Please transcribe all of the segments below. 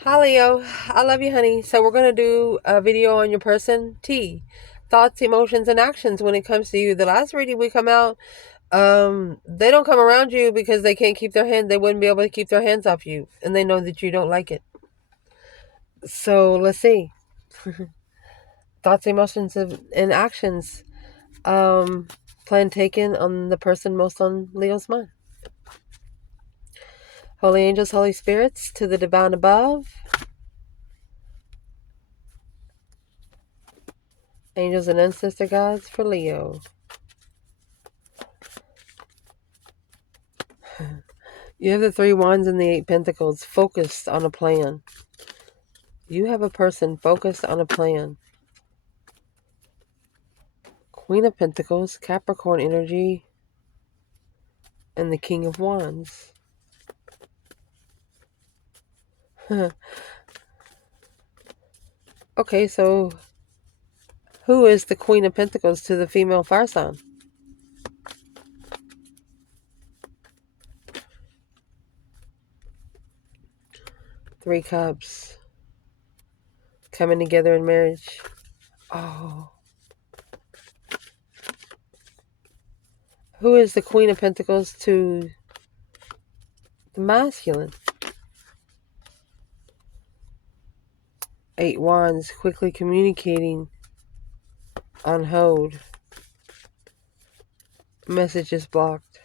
Hi Leo, I love you, honey. So we're gonna do a video on your person T, thoughts, emotions, and actions when it comes to you. The last reading we come out, they don't come around you because they can't keep their hand. They wouldn't be able to keep their hands off you, and they know that you don't like it. So let's see, thoughts, emotions, and actions. Um, Plan taken on the person most on Leo's mind. Holy angels, holy spirits, to the divine above. Angels and ancestor gods for Leo. You have the 3 wands and the 8 pentacles focused on a plan. You have a person focused on a plan. Queen of Pentacles, Capricorn energy, and the King of Wands. Okay, so who is the Queen of Pentacles to the female fire sign? Three Cups. Coming together in marriage. Oh. Who is the Queen of Pentacles to the masculine? 8 Wands, quickly communicating on hold. Messages blocked.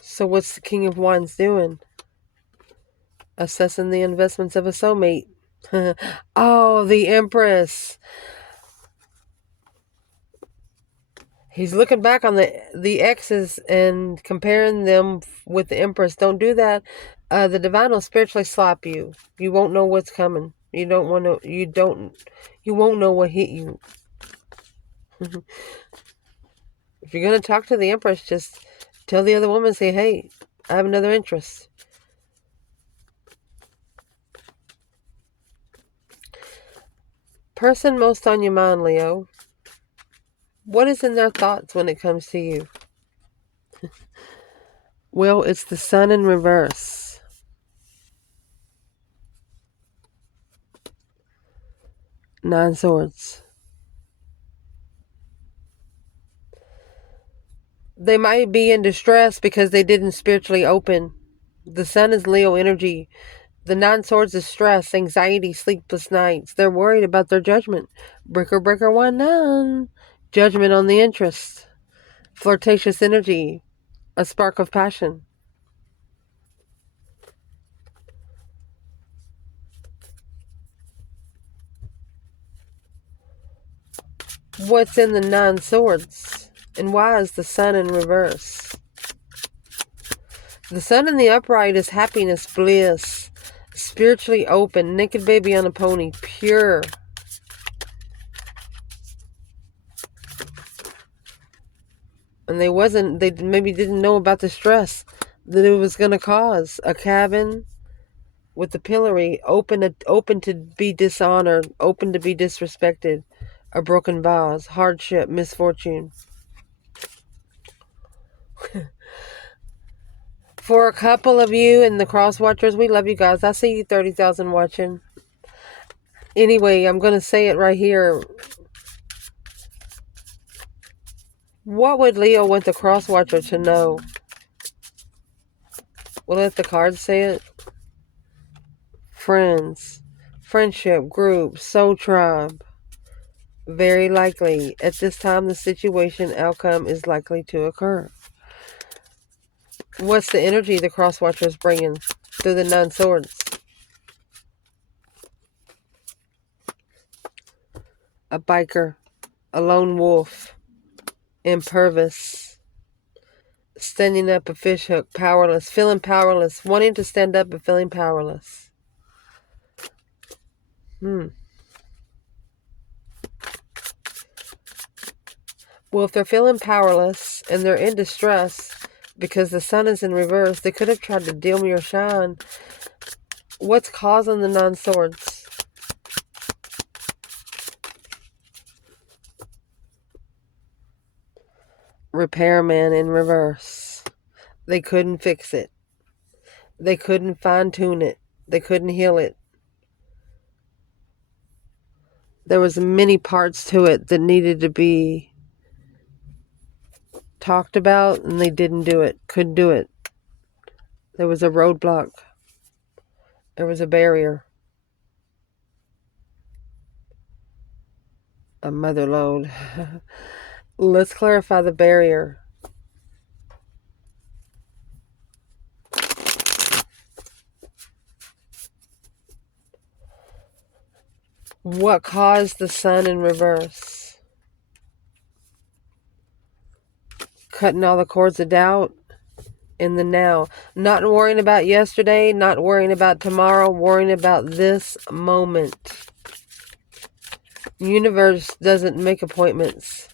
So what's the King of Wands doing? Assessing the investments of a soulmate. Oh, the Empress. He's looking back on the exes and comparing them with the Empress. Don't do that. The divine will spiritually slap you. You won't know what's coming. You don't want to. You don't. You won't know what hit you. If you're gonna talk to the Empress, just tell the other woman, say, "Hey, I have another interest." Person most on your mind, Leo. What is in their thoughts when it comes to you? Well, it's the Sun in reverse. 9 Swords. They might be in distress because they didn't spiritually open. The Sun is Leo energy. The 9 Swords is stress, anxiety, sleepless nights. They're worried about their judgment. Breaker, breaker, 1-9. Judgment on the interest. Flirtatious energy. A spark of passion. What's in the 9 Swords? And why is the Sun in reverse? The Sun in the upright is happiness, bliss, spiritually open, naked baby on a pony, pure. And they maybe didn't know about the stress that it was going to cause. A cabin with the pillory, open to be dishonored, open to be disrespected, a broken vase, hardship, misfortune. For a couple of you and the cross watchers, we love you guys. I see you 30,000 watching. Anyway, I'm going to say it right here. What would Leo want the cross watcher to know? We'll let the cards say it. Friends, friendship, group, soul tribe. Very likely. At this time, the situation outcome is likely to occur. What's the energy the cross watcher is bringing through the 9 Swords? A biker, a lone wolf, impervious, standing up, a fishhook, powerless, feeling powerless, wanting to stand up but feeling powerless. Well, if they're feeling powerless and they're in distress because the Sun is in reverse, they could have tried to dim your shine. What's causing the 9 Swords? repairman in reverse. They couldn't fix it. They couldn't fine-tune it. They couldn't heal it. There was many parts to it that needed to be talked about, and they didn't do it. Couldn't do it. There was a roadblock. There was a barrier. A mother load. Let's clarify the barrier. What caused the sun in reverse? Cutting all the cords of doubt in the now. Not worrying about yesterday, not worrying about tomorrow, worrying about this moment. The universe doesn't make appointments.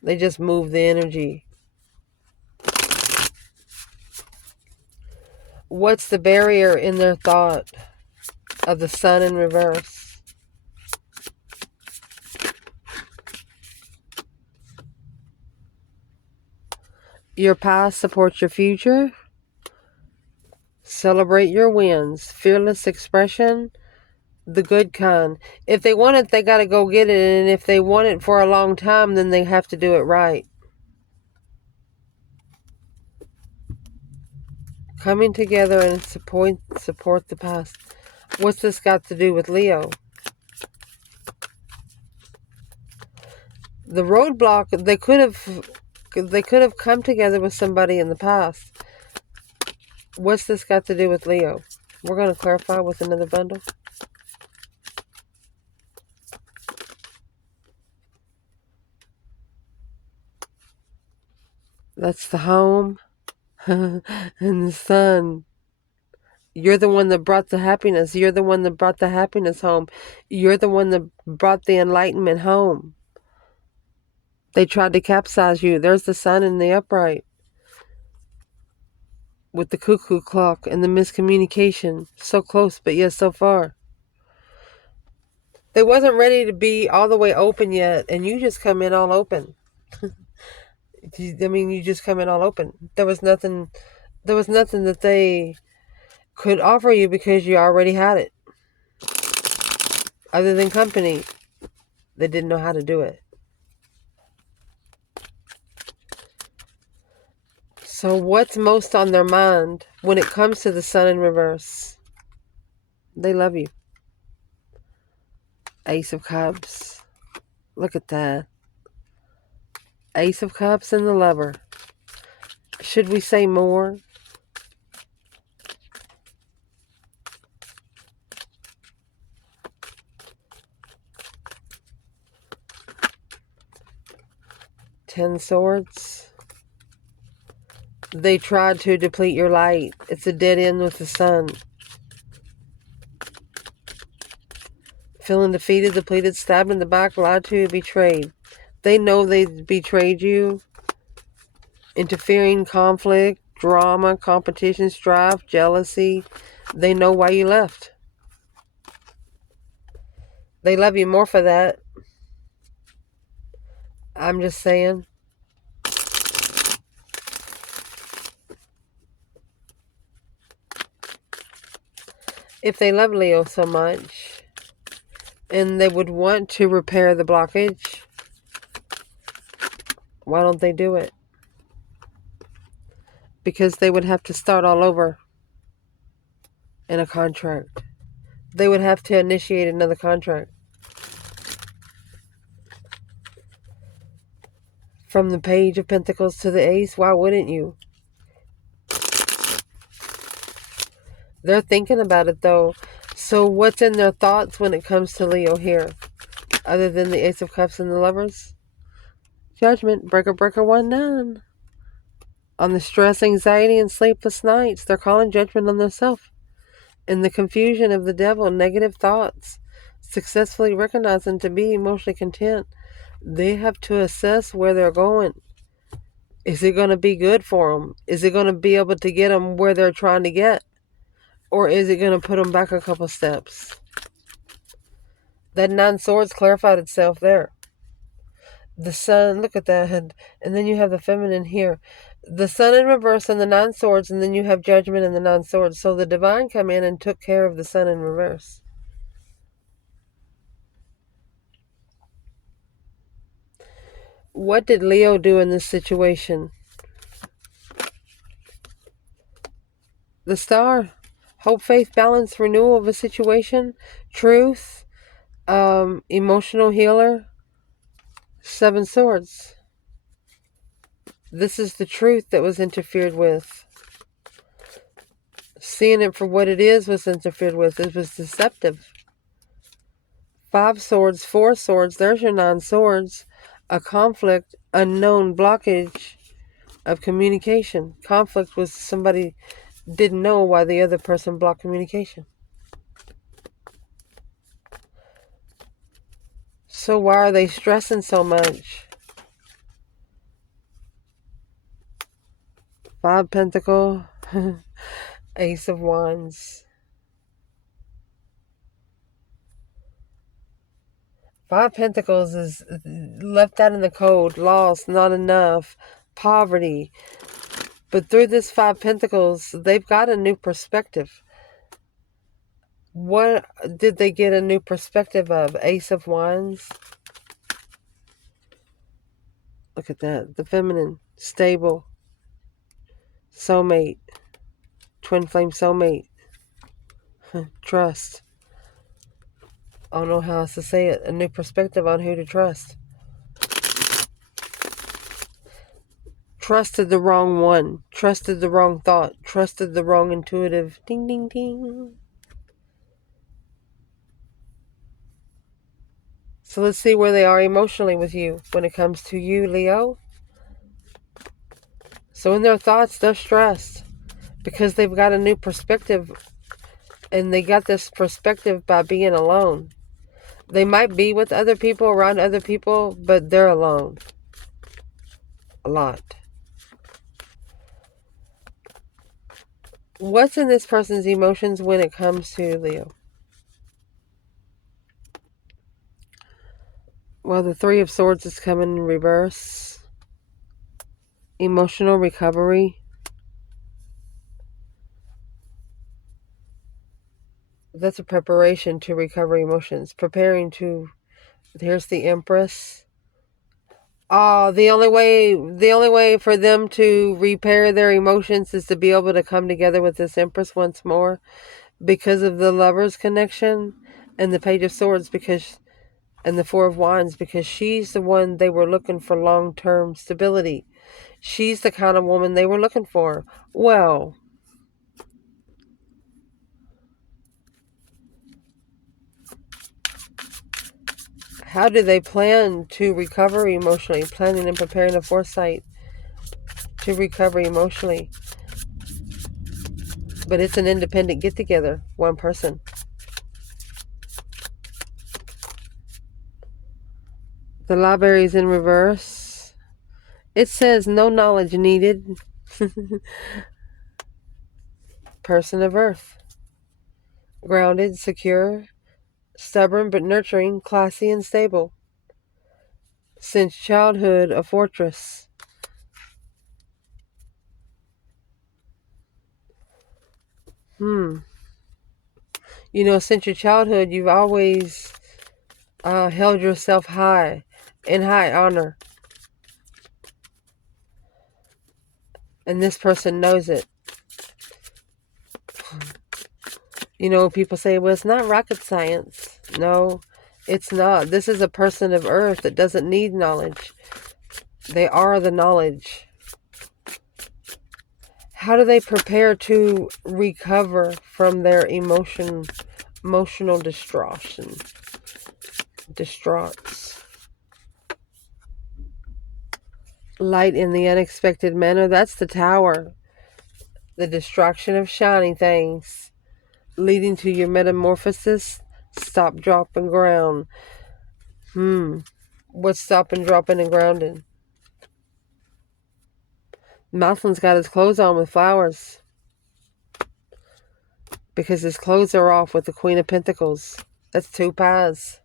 They just move the energy. What's the barrier in their thought of the sun in reverse? Your past supports your future. Celebrate your wins. Fearless expression. The good kind. If they want it, they got to go get it. And if they want it for a long time, then they have to do it right. Coming together and support the past. What's this got to do with Leo? The roadblock, they could have come together with somebody in the past. What's this got to do with Leo? We're going to clarify with another bundle. That's the home and the sun. You're the one that brought the happiness. You're the one that brought the happiness home. You're the one that brought the enlightenment home. They tried to capsize you. There's the sun in the upright. With the cuckoo clock and the miscommunication. So close, but yet so far. They wasn't ready to be all the way open yet, and you just come in all open. You just come in all open. There was nothing that they could offer you because you already had it. Other than company, they didn't know how to do it. So what's most on their mind when it comes to the sun in reverse? They love you. Ace of Cups. Look at that. Ace of Cups and the Lover. Should we say more? Ten Swords. They tried to deplete your light. It's a dead end with the sun. Feeling defeated, depleted, stabbed in the back, lied to, betrayed. They know they betrayed you. Interfering, conflict, drama, competition, strife, jealousy. They know why you left. They love you more for that. I'm just saying. If they love Leo so much, and they would want to repair the blockage, why don't they do it? Because they would have to start all over in a contract. They would have to initiate another contract. From the Page of Pentacles to the Ace, why wouldn't you? They're thinking about it though. So what's in their thoughts when it comes to Leo here? Other than the Ace of Cups and the Lovers? Judgment, breaker, 1-9. On the stress, anxiety, and sleepless nights, they're calling judgment on themselves. In the confusion of the devil, negative thoughts, successfully recognizing to be emotionally content, they have to assess where they're going. Is it going to be good for them? Is it going to be able to get them where they're trying to get? Or is it going to put them back a couple steps? That 9 Swords clarified itself there. The sun, look at that. And then you have the feminine here. The sun in reverse and the nine swords, and then you have judgment and the nine swords. So the divine come in and took care of the sun in reverse. What did Leo do in this situation? The star. Hope, faith, balance, renewal of a situation. Truth. Emotional healer. Seven swords. This is the truth that was interfered with. Seeing it for what it is was interfered with. It was deceptive. Five swords, four swords. There's your nine swords. A conflict, unknown blockage of communication. Conflict was somebody didn't know why the other person blocked communication. So why are they stressing so much? Five Pentacle, Ace of Wands. Five Pentacles is left out in the cold, lost, not enough, poverty. But through this Five Pentacles, they've got a new perspective. What did they get a new perspective of? Ace of Wands. Look at that. The feminine, stable, soulmate, twin flame soulmate, trust. I don't know how else to say it. A new perspective on who to trust. Trusted the wrong one. Trusted the wrong thought. Trusted the wrong intuitive. Ding, ding, ding. So let's see where they are emotionally with you when it comes to you, Leo. So in their thoughts, they're stressed because they've got a new perspective, and they got this perspective by being alone. They might be with other people, around other people, but they're alone. A lot. What's in this person's emotions when it comes to Leo? Well, the Three of Swords is coming in reverse. Emotional recovery. That's a preparation to recover emotions. Preparing to... Here's the Empress. The only way for them to repair their emotions is to be able to come together with this Empress once more, because of the Lovers connection and the Page of Swords, and the Four of Wands, because she's the one they were looking for long-term stability. She's the kind of woman they were looking for. Well, how do they plan to recover emotionally? Planning and preparing a foresight to recover emotionally. But it's an independent get-together. One person. The Library's in reverse. It says no knowledge needed. Person of Earth. Grounded, secure, stubborn but nurturing, classy and stable. Since childhood, a fortress. Since your childhood, you've always held yourself high, in high honor. And this person knows it. People say, well, it's not rocket science. No, it's not. This is a person of Earth that doesn't need knowledge. They are the knowledge. How do they prepare to recover from their emotional distraughts? Light in the unexpected manner. That's the Tower. The distraction of shiny things, leading to your metamorphosis. Stop, drop, and ground. What's stopping, dropping, and grounding? Mouthlin's got his clothes on with flowers, because his clothes are off with the Queen of Pentacles. That's two paths.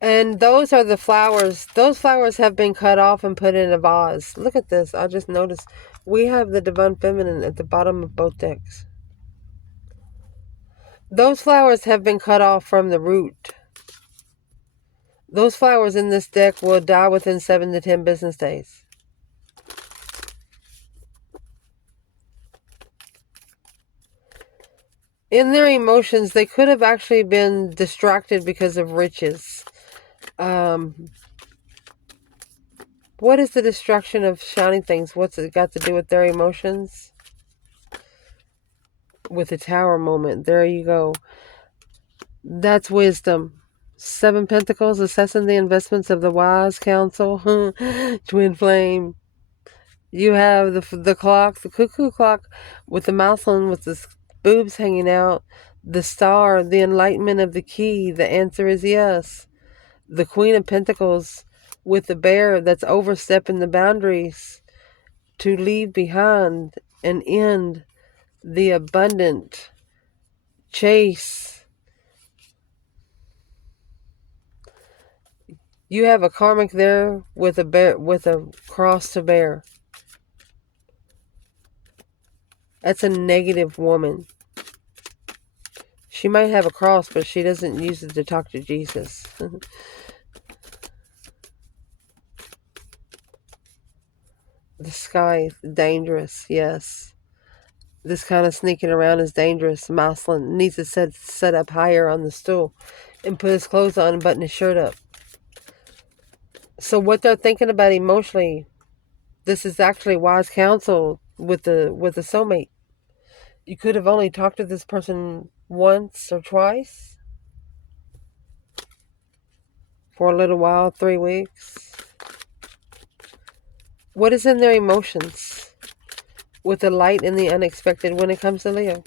And those are the flowers. Those flowers have been cut off and put in a vase. Look at this. I just noticed we have the Divine Feminine at the bottom of both decks. Those flowers have been cut off from the root. Those flowers in this deck will die within 7 to 10 business days. In their emotions, they could have actually been distracted because of riches. What is the destruction of shiny things? What's it got to do with their emotions? With the Tower moment. There you go. That's wisdom. 7 Pentacles, assessing the investments of the wise counsel. Twin flame. You have the clock, the cuckoo clock, with the mousehorn with the boobs hanging out. The star, the enlightenment of the key. The answer is yes. The Queen of Pentacles with the bear that's overstepping the boundaries to leave behind and end the abundant chase. You have a karmic there with a bear, with a cross to bear. That's a negative woman. She might have a cross, but she doesn't use it to talk to Jesus. The sky, dangerous, yes. This kind of sneaking around is dangerous. Maslin needs to set up higher on the stool and put his clothes on and button his shirt up. So what they're thinking about emotionally, this is actually wise counsel with the soulmate. You could have only talked to this person once or twice for a little while, 3 weeks. What is in their emotions with the light and the unexpected when it comes to Leo?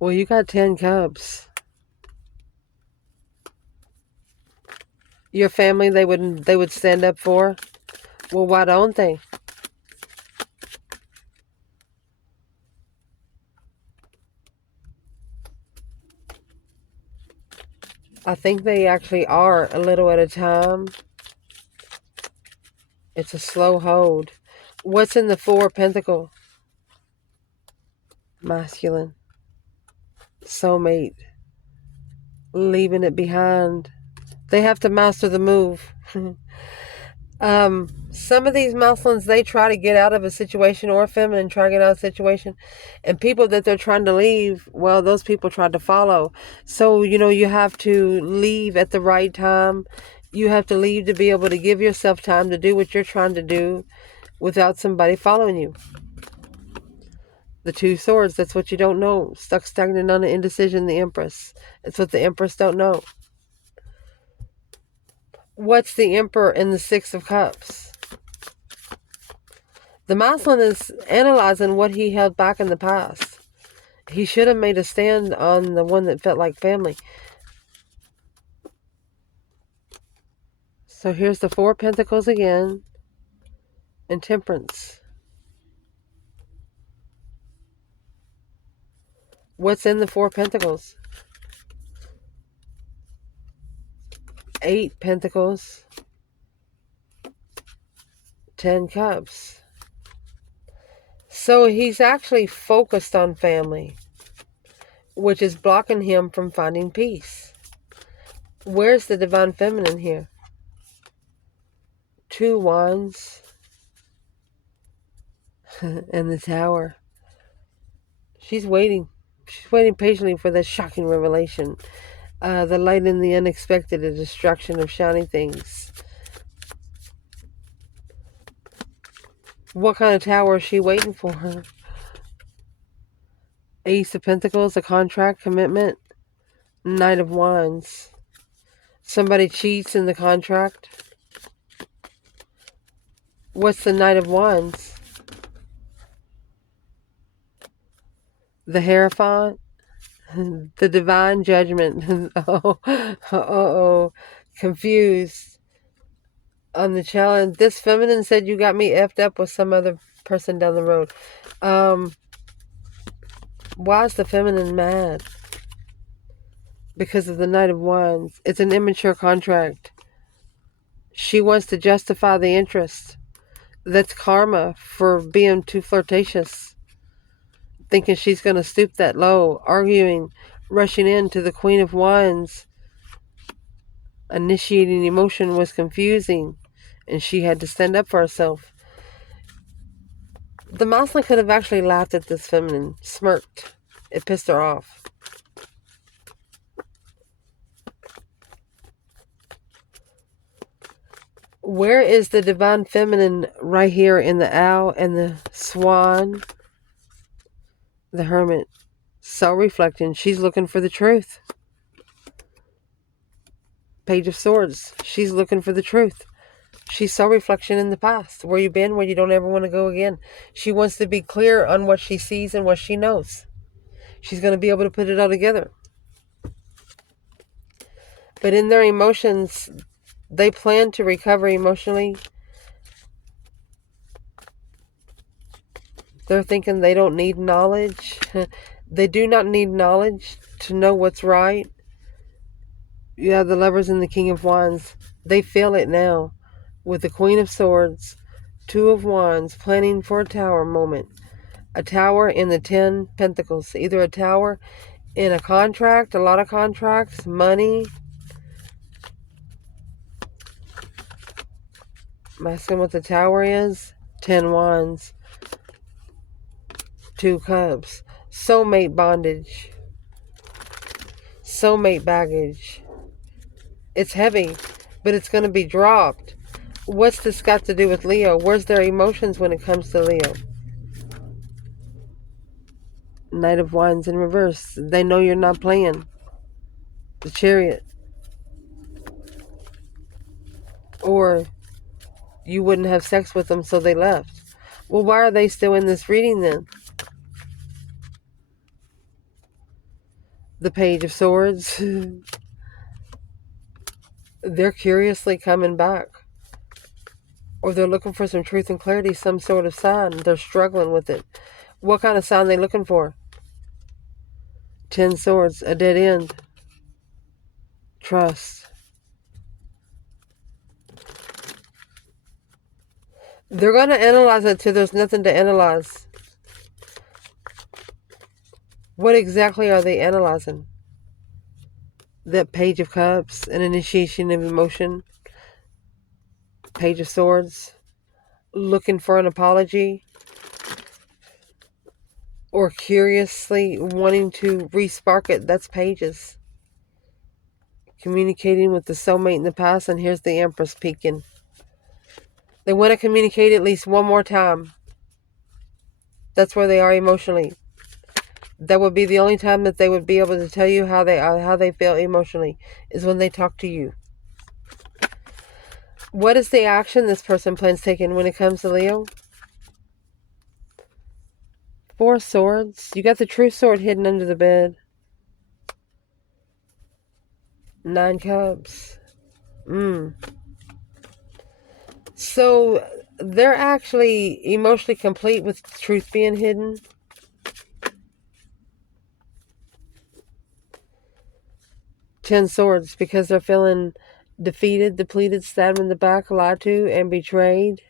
Well, you got 10 cups. Your family, they would stand up for. Well, why don't they? I think they actually are, a little at a time. It's a slow hold. What's in the 4 of Pentacles? Masculine. Soulmate. Leaving it behind. They have to master the move. Some of these masculines, they try to get out of a situation, or feminine try to get out of a situation, and people that they're trying to leave, well, those people try to follow. So, you have to leave at the right time. You have to leave to be able to give yourself time to do what you're trying to do without somebody following you. The 2 swords, that's what you don't know. Stuck stagnant on the indecision, the Empress. It's what the Empress don't know. What's the Emperor in the 6 of Cups? The masculine is analyzing what he held back in the past. He should have made a stand on the one that felt like family. So here's the 4 of Pentacles again. And Temperance. What's in the 4 of Pentacles? 8 Pentacles. 10 Cups. So he's actually focused on family, which is blocking him from finding peace. Where's the Divine Feminine here? 2 Wands. And the Tower. She's waiting. She's waiting patiently for this shocking revelation. The light and the unexpected, the destruction of shiny things. What kind of tower is she waiting for? Ace of Pentacles, a contract, commitment. Knight of Wands. Somebody cheats in the contract. What's the Knight of Wands? The Hierophant. The Divine Judgment. Oh, confused. On the challenge, this feminine said you got me effed up with some other person down the road. Why is the feminine mad? because of the Knight of Wands. It's an immature contract. She wants to justify the interest. That's karma for being too flirtatious. Thinking she's going to stoop that low. Arguing, rushing into the Queen of Wands. Initiating emotion was confusing, and she had to stand up for herself. The masculine could have actually laughed at this feminine, smirked. It pissed her off. Where is the divine feminine? Right here in the owl and the swan, the hermit. Self-reflecting. She's looking for the truth. Page of Swords. She's looking for the truth. She's self-reflection in the past. Where you've been, where you don't ever want to go again. She wants to be clear on what she sees and what she knows. She's going to be able to put it all together. But in their emotions, they plan to recover emotionally. They're thinking they don't need knowledge. They do not need knowledge to know what's right. You have the Lovers and the King of Wands. They feel it now. With the Queen of Swords, Two of Wands, planning for a tower moment. A tower in the 10 Pentacles. Either a tower in a contract, a lot of contracts, money. I'm asking what the tower is. 10 Wands. 2 Cups. Soulmate bondage. Soulmate baggage. It's heavy, but it's going to be dropped. What's this got to do with Leo? Where's their emotions when it comes to Leo? Knight of Wands in reverse. They know you're not playing. The Chariot. Or you wouldn't have sex with them, so they left. Well, why are they still in this reading then? The Page of Swords. They're curiously coming back. Or they're looking for some truth and clarity, some sort of sign. They're struggling with it. What kind of sign are they looking for? 10 Swords, a dead end. Trust. They're going to analyze it till there's nothing to analyze. What exactly are they analyzing? That Page of Cups, an initiation of emotion. Page of Swords, looking for an apology. Or curiously wanting to re-spark it. That's Pages. Communicating with the soulmate in the past, and here's the Empress peeking. They want to communicate at least one more time. That's where they are emotionally. That would be the only time that they would be able to tell you how they feel emotionally, is when they talk to you. What is the action this person plans taking when it comes to Leo? 4 Swords. You got the true sword hidden under the bed. 9 Cups. So they're actually emotionally complete with truth being hidden. Ten Swords, because they're feeling defeated, depleted, stabbed in the back, lied to, and betrayed.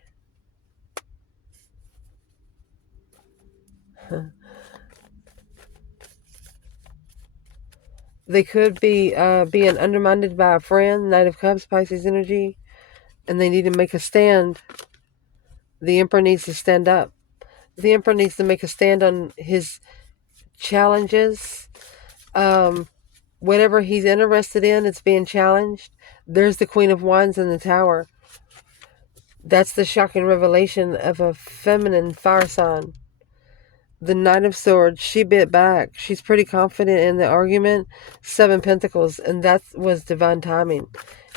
They could be being undermined by a friend, Knight of Cups, Pisces energy, and they need to make a stand. The Emperor needs to stand up. The Emperor needs to make a stand on his challenges. Whatever he's interested in, it's being challenged. There's the Queen of Wands in the Tower. That's the shocking revelation of a feminine fire sign. The Knight of Swords, she bit back. She's pretty confident in the argument. 7 Pentacles, and that was divine timing.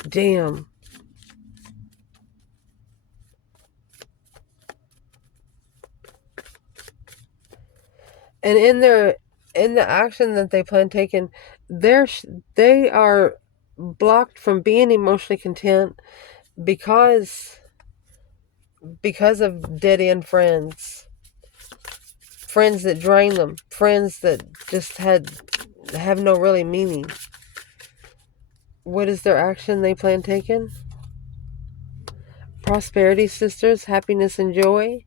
Damn. And in the action that they plan taking, they are blocked from being emotionally content because of dead end friends. Friends that drain them. Friends that just have no really meaning. What is their action they plan taking? Prosperity sisters, happiness and joy.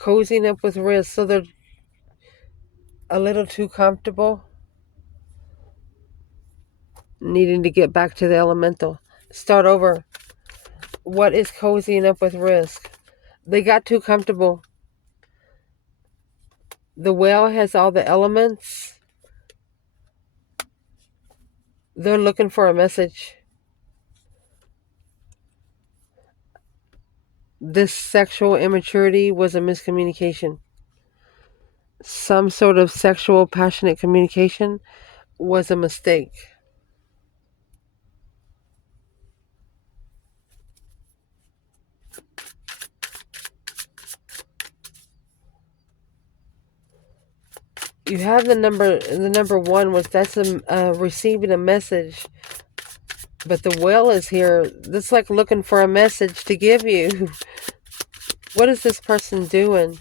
Cozying up with risk, so they're a little too comfortable. Needing to get back to the elemental. Start over. What is cozying up with risk? They got too comfortable. The whale has all the elements. They're looking for a message. This sexual immaturity was a miscommunication. Some sort of sexual passionate communication was a mistake. You have the number one was that's receiving a message. But the whale is here. That's like looking for a message to give you. What is this person doing?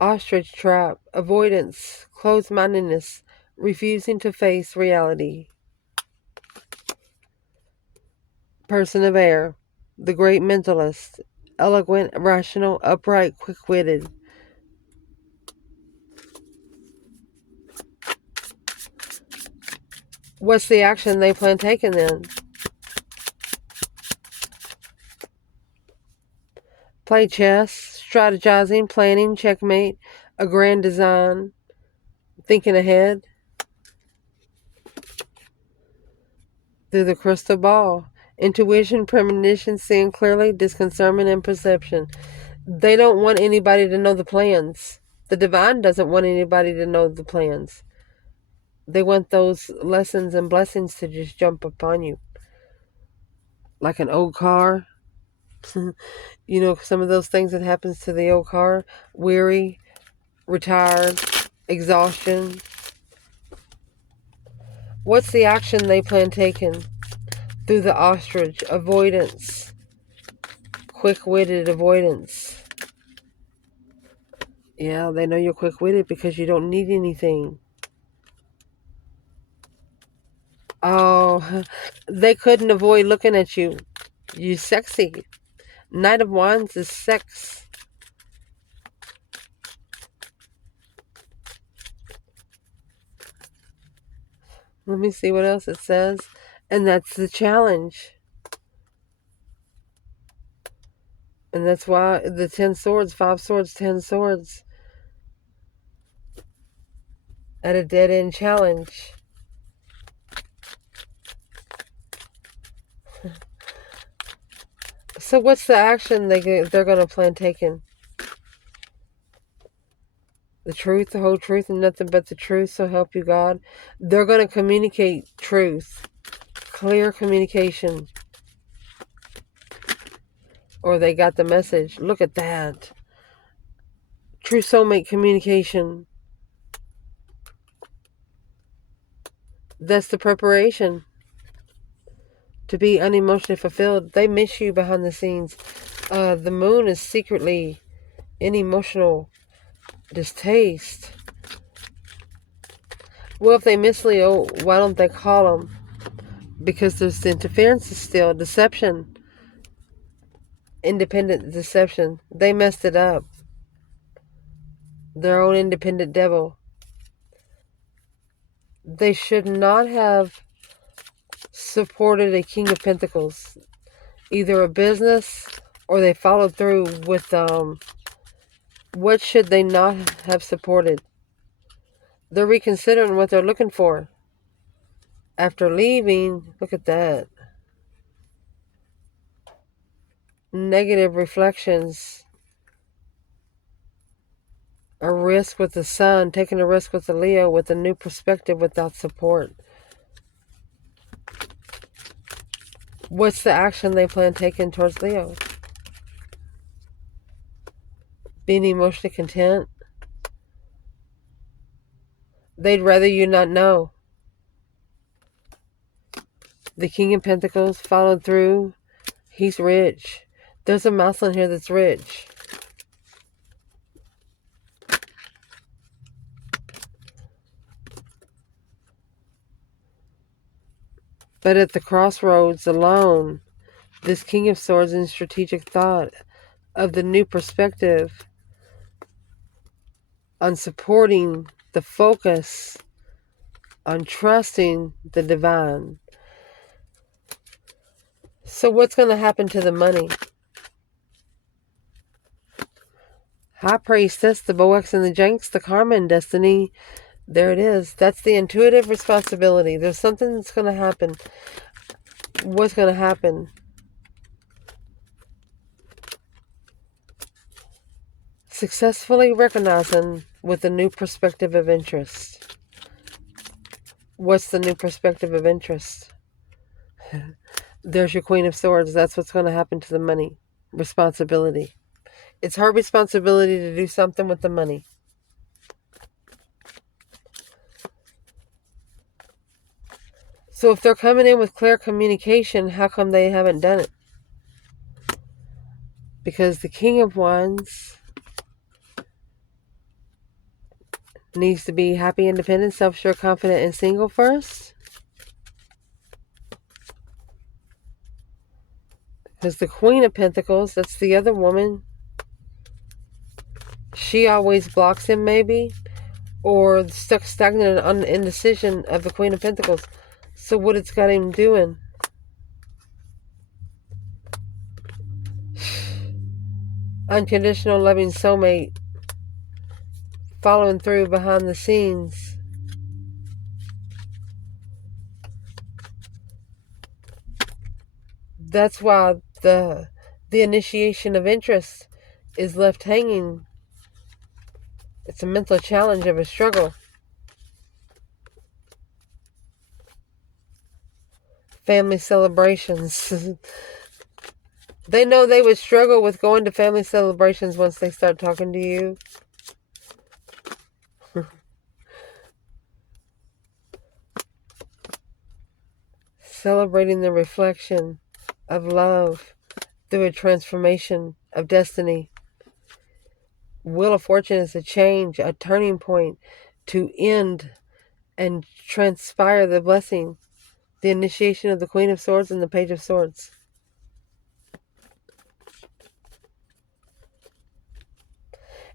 Ostrich trap, avoidance, closed-mindedness, refusing to face reality. Person of air, the great mentalist, eloquent, rational, upright, quick-witted. What's the action they plan taking then? Play chess, strategizing, planning, checkmate, a grand design, thinking ahead. Through the crystal ball. Intuition, premonition, seeing clearly, discernment, and perception. They don't want anybody to know the plans. The divine doesn't want anybody to know the plans. They want those lessons and blessings to just jump upon you. Like an old car. You know, some of those things that happens to the old car. Weary, retired, exhaustion. What's the action they plan taking? Through the ostrich, avoidance. Quick-witted avoidance. Yeah, they know you're quick-witted because you don't need anything. Oh, they couldn't avoid looking at you. You sexy. Knight of Wands is sex. Let me see what else it says. And that's the challenge. And that's why the 10 swords, 5 swords, 10 swords. At a dead-end challenge. So what's the action they're going to plan taking? The truth, the whole truth, and nothing but the truth, so help you God. They're going to communicate truth. Clear communication. Or they got the message. Look at that. True soulmate communication. That's the preparation. To be unemotionally fulfilled. They miss you behind the scenes. The moon is secretly in emotional distaste. Well, if they miss Leo, why don't they call them? Because there's interference still. Deception. Independent deception. They messed it up. Their own independent devil. They should not have supported a King of Pentacles. Either a business or they followed through with what should they not have supported? They're reconsidering what they're looking for. After leaving, look at that. Negative reflections. A risk with the sun, taking a risk with the Leo, with a new perspective without support. What's the action they plan taking towards Leo? Being emotionally content. They'd rather you not know. The King of Pentacles followed through. He's rich. There's a mouse in here that's rich. But at the crossroads alone, this King of Swords in strategic thought of the new perspective on supporting the focus on trusting the divine. So what's going to happen to the money? High Priestess, the Boex and the Janks, the Karma and Destiny. There it is. That's the intuitive responsibility. There's something that's going to happen. What's going to happen? Successfully recognizing with a new perspective of interest. What's the new perspective of interest? There's your Queen of Swords. That's what's going to happen to the money. Responsibility. It's her responsibility to do something with the money. So if they're coming in with clear communication, how come they haven't done it? Because the King of Wands needs to be happy, independent, self-sure, confident, and single first. Because the Queen of Pentacles, that's the other woman, she always blocks him maybe, or stuck stagnant on the indecision of the Queen of Pentacles. So what it's got him doing? Unconditional loving soulmate, following through behind the scenes. That's why the initiation of interest is left hanging. It's a mental challenge of a struggle. Family celebrations. They know they would struggle with going to family celebrations once they start talking to you. Celebrating the reflection of love through a transformation of destiny. Wheel of Fortune is a change, a turning point to end and transpire the blessing. The initiation of the Queen of Swords and the Page of Swords.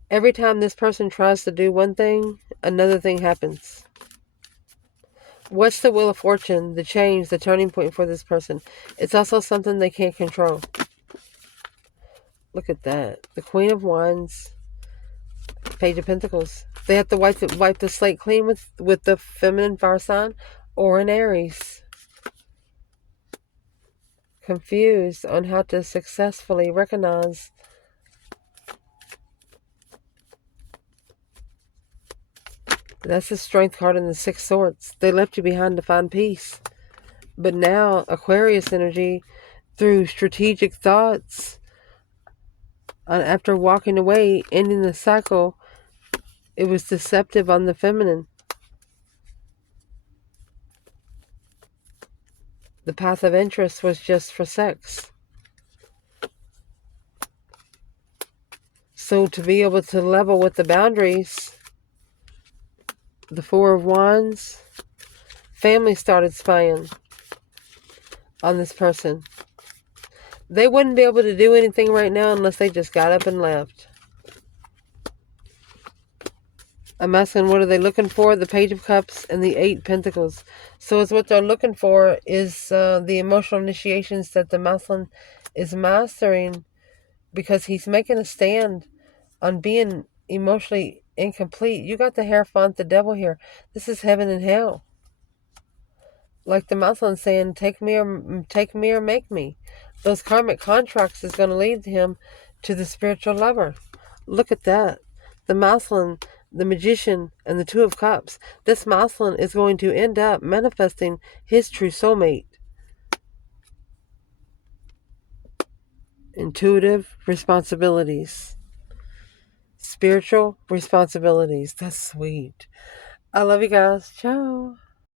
Every time this person tries to do one thing, another thing happens. What's the Wheel of Fortune, the change, the turning point for this person? It's also something they can't control. Look at that. The Queen of Wands, Page of Pentacles. They have to wipe the slate clean with the feminine fire sign or an Aries. Confused on how to successfully recognize that's the Strength card in the Six Swords. They left you behind to find peace. But now, Aquarius energy, through strategic thoughts, and after walking away, ending the cycle, it was deceptive on the feminine. The path of interest was just for sex. So to be able to level with the boundaries, the Four of Wands, family started spying on this person. They wouldn't be able to do anything right now unless they just got up and left. I'm asking, what are they looking for? The Page of Cups and the Eight Pentacles. So it's what they're looking for is the emotional initiations that the masculine is mastering, because he's making a stand on being emotionally incomplete. You got the Hierophant, the devil here. This is heaven and hell. Like the masculine saying, take me or make me. Those karmic contracts is going to lead him to the spiritual lover. Look at that. The masculine, the magician, and the Two of Cups. This masculine is going to end up manifesting his true soulmate. Intuitive responsibilities. Spiritual responsibilities. That's sweet. I love you guys. Ciao.